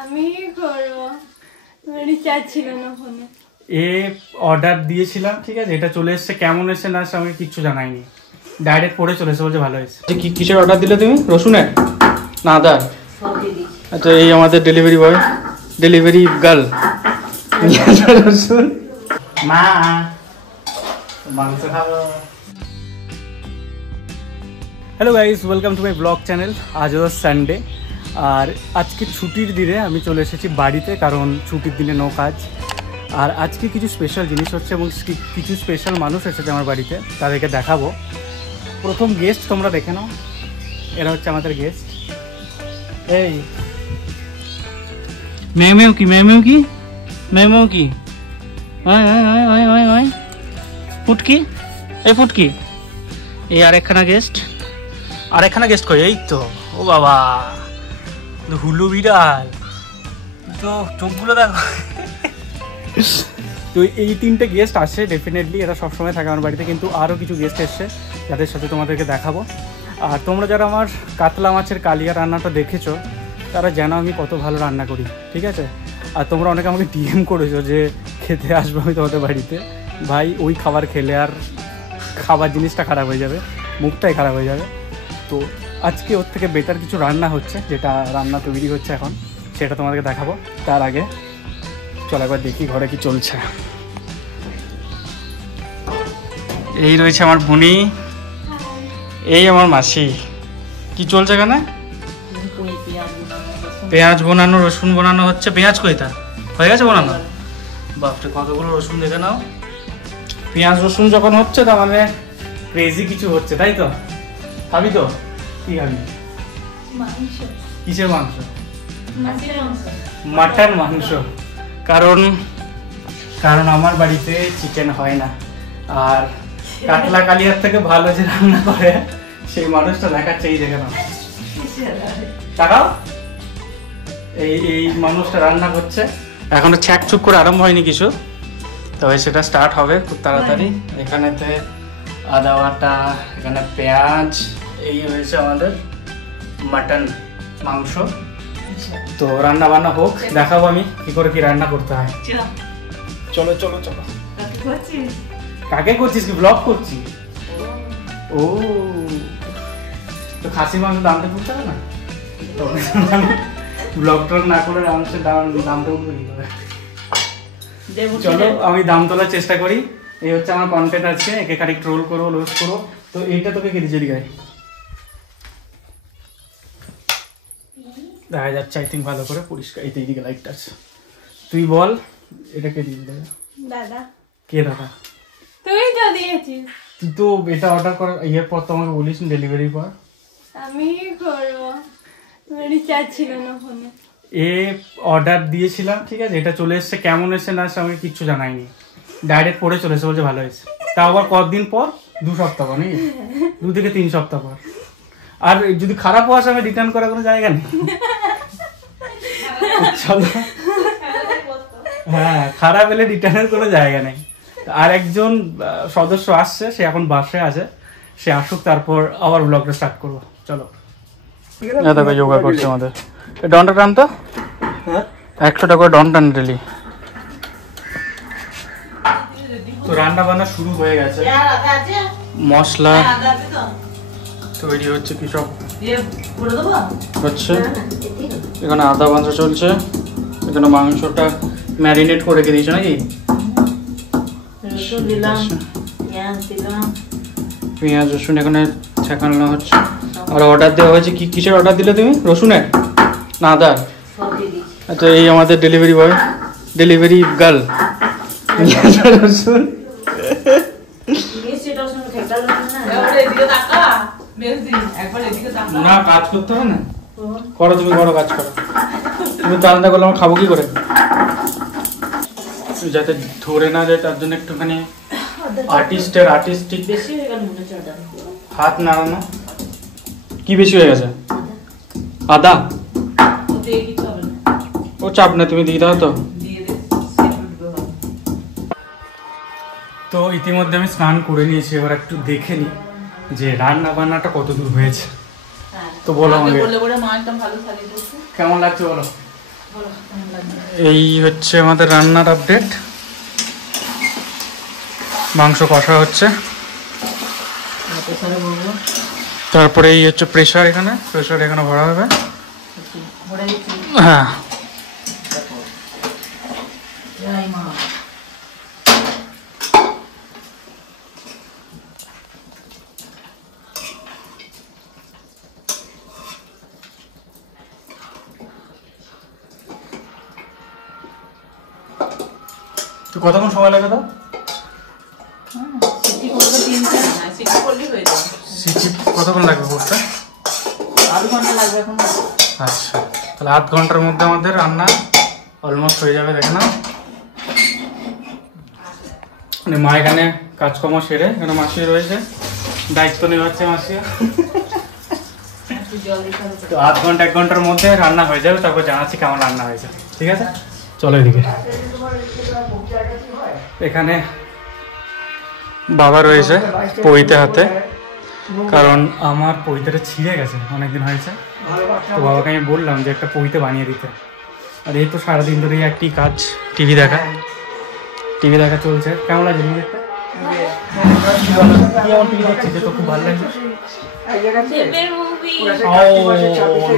আমি করব, রিচার্জ ছিল না ফোনে। অর্ডার দিয়েছিলাম, ঠিক আছে, এটা চলে এসেছে। কেমন এসে না এসে আমাকে কিচ্ছু জানায়নি, ডাইরেক্ট পড়ে চলে এসে বলছে ভালো হয়েছে। কিসের অর্ডার দিলে তুমি? রসুনের না আদার? আচ্ছা, এই আমাদের ডেলিভারি বয়, ডেলিভারি গার্ল রসুন। মা মাংস খাবো। Hello guys, welcome to my blog channel. আজ হলো সানডে, আর আজকে ছুটির দিনে আমি চলে এসেছি বাড়িতে, কারণ ছুটির দিনে নো কাজ। আর আজকে কিছু স্পেশাল জিনিস হচ্ছে এবং কিছু স্পেশাল মানুষ এসেছে আমার বাড়িতে, তাদেরকে দেখাবো। প্রথম গেস্ট তোমরা দেখে নাও, এরা হচ্ছে আমাদের গেস্ট। এই মেমেও কি ফুটকি, এই ফুটকি, এই আরেকখানা গেস্ট কই? এই তো, ও বাবা, হুলু বিড়াল, তো চোখগুলো দেখো। তো এই তিনটে গেস্ট আসে ডেফিনেটলি, এরা সবসময় থাকে আমার বাড়িতে, কিন্তু আরও কিছু গেস্ট এসছে যাদের সাথে তোমাদেরকে দেখাবো। আর তোমরা যারা আমার কাতলা মাছের কালিয়া রান্নাটা দেখেছো, তারা জানো আমি কত ভালো রান্না করি, ঠিক আছে। আর তোমরা অনেকে আমাকে ডিএম করেছো যে খেতে আসবো আমি তোমাদের বাড়িতে। ভাই, ওই খাবার খেলে আর খাবার জিনিসটা খারাপ হয়ে যাবে, মুখটাই খারাপ হয়ে যাবে। তো আজকে ওর থেকে বেটার কিছু রান্না হচ্ছে, যেটা রান্না তৈরি হচ্ছে এখন, সেটা তোমাদেরকে দেখাবো। তার আগে চলো একবার দেখি ঘরে কি চলছে। এই রয়েছে আমার বোনি, এই আমার মাসি। কি চলছে এখানে? পেঁয়াজ বানানো, রসুন বানানো হচ্ছে। পেঁয়াজ কইতা হয়ে গেছে বানানো? বাপরে, কতগুলো রসুন দেখে নাও। পেঁয়াজ রসুন যখন হচ্ছে, তার মানে ক্রেজি কিছু হচ্ছে, তাই তো? খাবি তো? কি খাবি? কিসের মাংস? মাটন মাংস। কারণ আমার বাড়িতে চিকেন হয় না, আর কাতলা কালিয়ার থেকে ভালো যে রান্না করে সেই মানুষটা দেখাচ্ছে। এই দেখে নাও, তাকাও, এই মানুষটা রান্না করছে। এখনো ছ্যাক ছুক করে আরম্ভ হয়নি কিছু, তবে সেটা স্টার্ট হবে খুব তাড়াতাড়ি। এখানেতে আদা বাটা, এখানে পেঁয়াজ, এই হয়েছে আমাদের মাটন মাংস। তো রান্না বান্না হোক, দেখাবো আমি কি করে কি রান্না করতে হয়। চলো চলো চলো। কাকে করছিস? কি ব্লগ করছি? ও, তো খাসি মাংস দামটা বুঝতে হবে না, ব্লগ টক না করে মাংসের দামটা উঠবে কি করে? চলো আমি দাম তোলার চেষ্টা করি। এই হচ্ছে আমার কন্টেন্ট আছে, একে খালি ট্রোল করো, লোস করো। তো এইটা তোকে কে দিয়েছে গায়ে? দেখা যাচ্ছে আই থিঙ্ক ভালো করে পরিষ্কার। এই তো এইদিকে লাইটটা আছে। তুই বল, এটা কে দিয়েছে? দাদা। কে দাদা? তুই তো দিয়েছিস। তুই তো এটা অর্ডার করার ইয়ের পর তো আমাকে বলিস ডেলিভারি পর। আমি করবো, রিচার্জ ছিল না ফোনে। অর্ডার দিয়েছিলাম, ঠিক আছে, এটা চলে এসেছে। কেমন এসে না এসে আমাকে কিচ্ছু জানায়নি, ডাইরেক্ট পড়ে চলে এসে বলছে ভালো হয়েছে। তাও আবার কতদিন পর? 2 সপ্তাহ পর, নাকি 2 থেকে 3 সপ্তাহ পর। আর যদি খারাপও আসে, আমি রিটার্ন করার কোনো জায়গা নেই। চলো, হ্যাঁ, খারাপ এলে রিটার্নের কোনো জায়গা নেই। আর একজন সদস্য আসছে, সে এখন বাসায় আছে, সে আসুক, তারপর আবার ব্লগটা স্টার্ট করবো। চলো। দেখো যোগা করছে আমাদের। ডনটা টান তো, 100 টাকা ডন টান ডেলি। তো রান্না বান্না শুরু হয়ে গেছে, মশলা তৈরি হচ্ছে, কি সব হচ্ছে। এখানে আদা ভাজা চলছে, এখানে মাংসটা ম্যারিনেট করে রেখে দিয়েছে নাকি? পেঁয়াজ রসুন এখানে ছেঁকানো হচ্ছে। আর অর্ডার দেওয়া হয়েছে। কিসের অর্ডার দিলে তুমি? রসুনের না আদার? আচ্ছা, এই আমাদের ডেলিভারি বয়, ডেলিভারি গার্ল রসুন। না, কাজ করতে হবে না, করো তুমি, করো কাজ করো। তুমি রান্না করলে আমার খাবো কি করে? যাতে ধরে না যায় তার জন্য একটুখানি আর্টিস্টিক হাত নাড়ানো। কি বেশি হয়ে গেছে? আদা? ও চাপ না, তুমি দিয়ে দাও। তো ইতিমধ্যে আমি স্নান করে নিয়েছি, এবার একটু দেখে নি যে রান্না বান্নাটা কত দূর হয়েছে। তো বলো আমাকে কেমন লাগছে বলো। এই হচ্ছে আমাদের রান্নার আপডেট। মাংস কষা হচ্ছে, তারপরে এই হচ্ছে প্রেশার, এখানে ভরা হবে। হ্যাঁ তো কতক্ষণ সময় লাগে? তো সিটি কতক্ষণ লাগবে করতে? আচ্ছা, তাহলে আধ ঘন্টার মধ্যে আমাদের রান্না অলমোস্ট হয়ে যাবে। দেখে না, মা এখানে কাজকর্ম সেরে, এখানে মাসি রয়েছে, দায়িত্ব নেওয়াচ্ছে মাসি। তো আধ ঘন্টা 1 ঘন্টার মধ্যে রান্না হয়ে যাবে, তারপর জানাচ্ছি কেমন রান্না হয়েছে। ঠিক আছে, চলো এদিকে। এখানে বাবা রয়েছে পইতে হাতে, কারণ আমার পইতেটা ছিঁড়ে গেছে, অনেকদিন হয়েছে। তো বাবাকে আমি বললাম যে একটা পইতে বানিয়ে দিতে। আর এই তো সারাদিন ধরে একটি কাজ, টিভি দেখা চলছে। কেমন লাগছে টিভি দেখতে? কেমন টিভি দেখছিস? যে তো খুব ভালো লাগছে।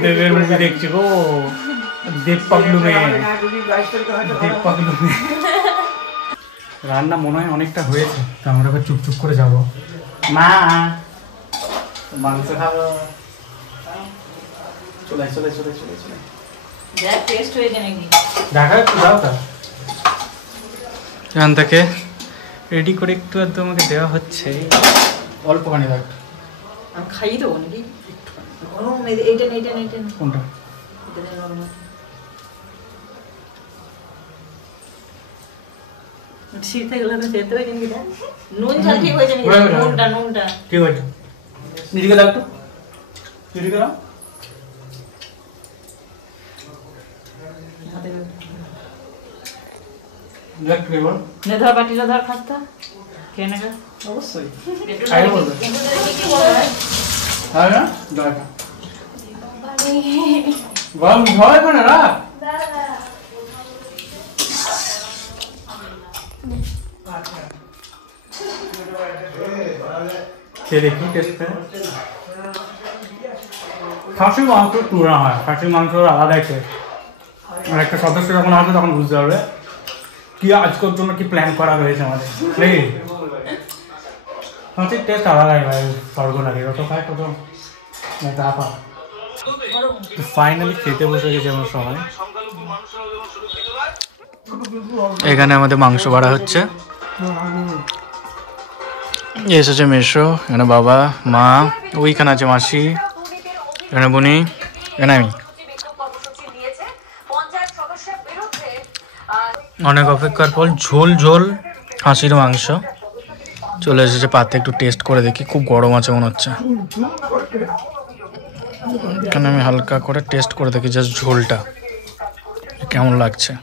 দেবের মুভি দেখছি গো, দেব পাগলু মেয়ে। রান্না মনে হয় অনেকটা হয়েছে, তো আমরা এবার চুপচুপ করে যাবো। মা মাংস খাবো, চলে দেখা একটু দাও। তা এখান থেকে রেডি করে একটু আর তোমাকে দেওয়া হচ্ছে, অল্প খানি দাও। আমি খাইয়ে দেবো নাকি? কোনটা? নুন ঝাল ঠিক হয়েছে, নুনটা ঠিক হয়েছে। নিজেকে দাও একটু, নিজেকে দাও। ধর বাটিটা ধর, খাস্তা খেয়ে নেবে অবশ্যই। গরম ঝড় এখানে রাখ। দেখি টেস্ট করে। খাসির মাংস তুলনা হয়, খাসির মাংস আলাদা টেস্ট। আর একটা সদস্য যখন আসবে তখন বুঝতে পারবে কি আজকের জন্য কি প্ল্যান করা হয়েছে আমাদের। খাসির টেস্ট আলাদাই ভাই, স্বর্গ লাগে। যত খায় তত দাপা। ফাইনালি খেতে বসে গেছে আমার সবাই। এখানে আমাদের মাংস বাড়া হচ্ছে। এসেছে মেশো, এখানে বাবা মা, ওইখানে আছে মাসি, এখানে বুনি, এখানে আমি। অনেক অপেক্ষার পর ঝোল হাঁসির মাংস চলে এসেছে পাতে। একটু টেস্ট করে দেখি, খুব গরম আছে মনে হচ্ছে। এখানে আমি হালকা করে টেস্ট করে দেখি জাস্ট ঝোলটা কেমন লাগছে।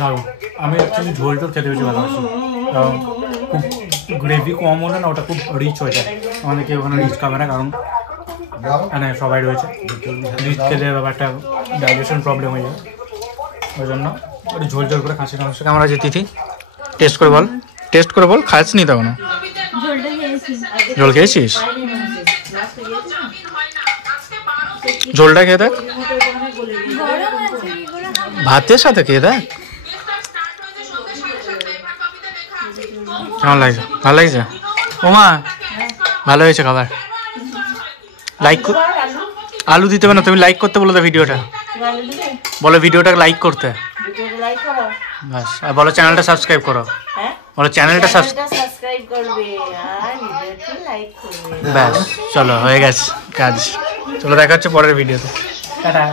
দারুণ। আমি অ্যাকচুয়ালি ঝোলটা খেতে বেশি ভালোবাসি, কারণ খুব গ্রেভি কম হলে না ওটা খুব রিচ হয়ে যায়। আমাদের কেউ ওখানে রিচ খাবে না, কারণ এখানে সবাই রয়েছে। রিচ খেলে ব্যাপারটা ডাইজেশন প্রবলেম হয়ে যায়, ওই জন্য ওটা ঝোল করে খাসির মাংস। কেমন আছে তিথি? টেস্ট করে বল। খাস নি তখন? ঝোল খেয়েছিস? ঝোলটা খেয়ে দেখ, ভাতের সাথে খেয়ে দেখ কেমন লাগছে। ভালো লাগছে? ওমা ভালো হয়েছে খাবার। লাইক আলু দিতে হবে না, তুমি লাইক করতে বলো তো ভিডিওটা, বলো ভিডিওটা লাইক করতে ব্যাস। আর বলো চ্যানেলটা সাবস্ক্রাইব করো, বলো চ্যানেলটা সাবস্ক্রাইব করবে আর ভিডিওটি লাইক করবে। ব্যাস চলো হয়ে গেছে কাজ। চলো দেখা হচ্ছে পরের ভিডিওতে। টাটা।